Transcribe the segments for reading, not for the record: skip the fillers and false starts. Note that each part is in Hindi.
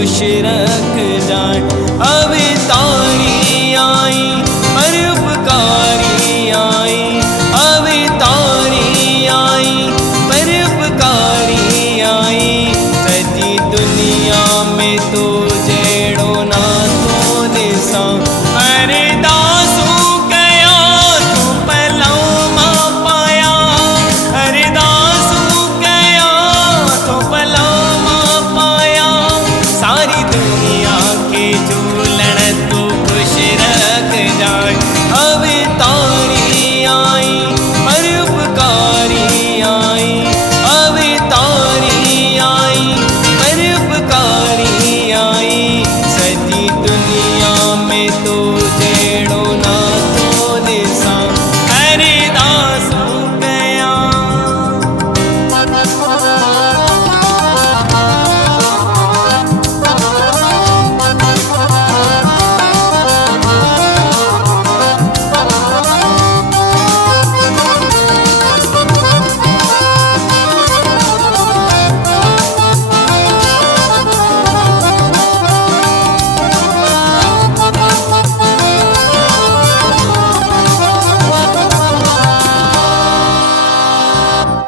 खुश रख जाए। अवतारी आई परोपकारी आई, अवतारी आई परोपकारी आई। सजी दुनिया में तो जेड़ो ना तो दिसा, अरदासू कया तो पलौ मां पाया, अरदासू कया तो पलौ मां पाया। सारी दुनिया के झूलण तो खुश रख जाए। अवतारी आई परोपकारी आई, अवतारी आई परोपकारी आई। सजी दुनिया में तो जेड़ो ना तो दिसा, अरदासू कया।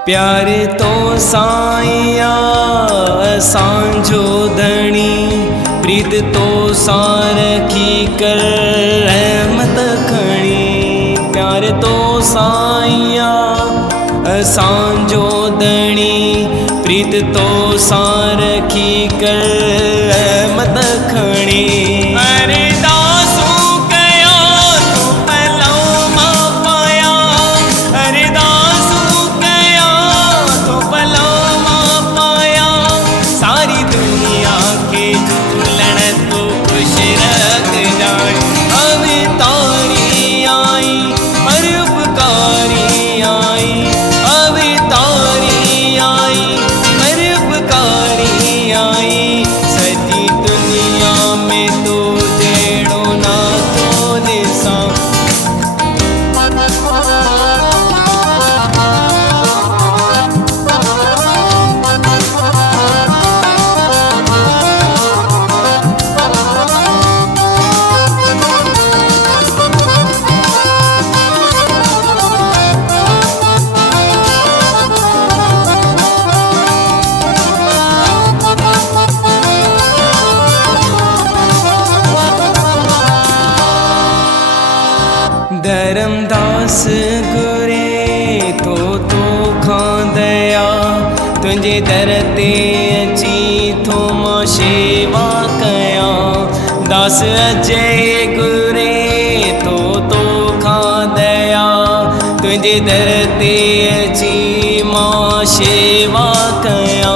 प्यार तो साईया सांझो धणी, प्रीत तो सारखी कर रहमत खणी। प्यार तो साईया सांझो धणी, प्रीत तो सारखी कर रहमत खणी। अरदासू कया तो पलौ मां पाया, अरदासू कया तो पलौ मां पाया। सारी दुनिया के झूलण तो खुश रख जाए। अवतारी आई परोपकारी आई, अवतारी आई परोपकारी आई। सजी दुनिया में तो जेड़ो ना तो दिसा। धर्मदास गुरे तो खांदया, तुझे दर ते अची थो मां शेवा कया। दास अजय गुरे तो खांदया, तुझे दर ते अची मां शेवा कया।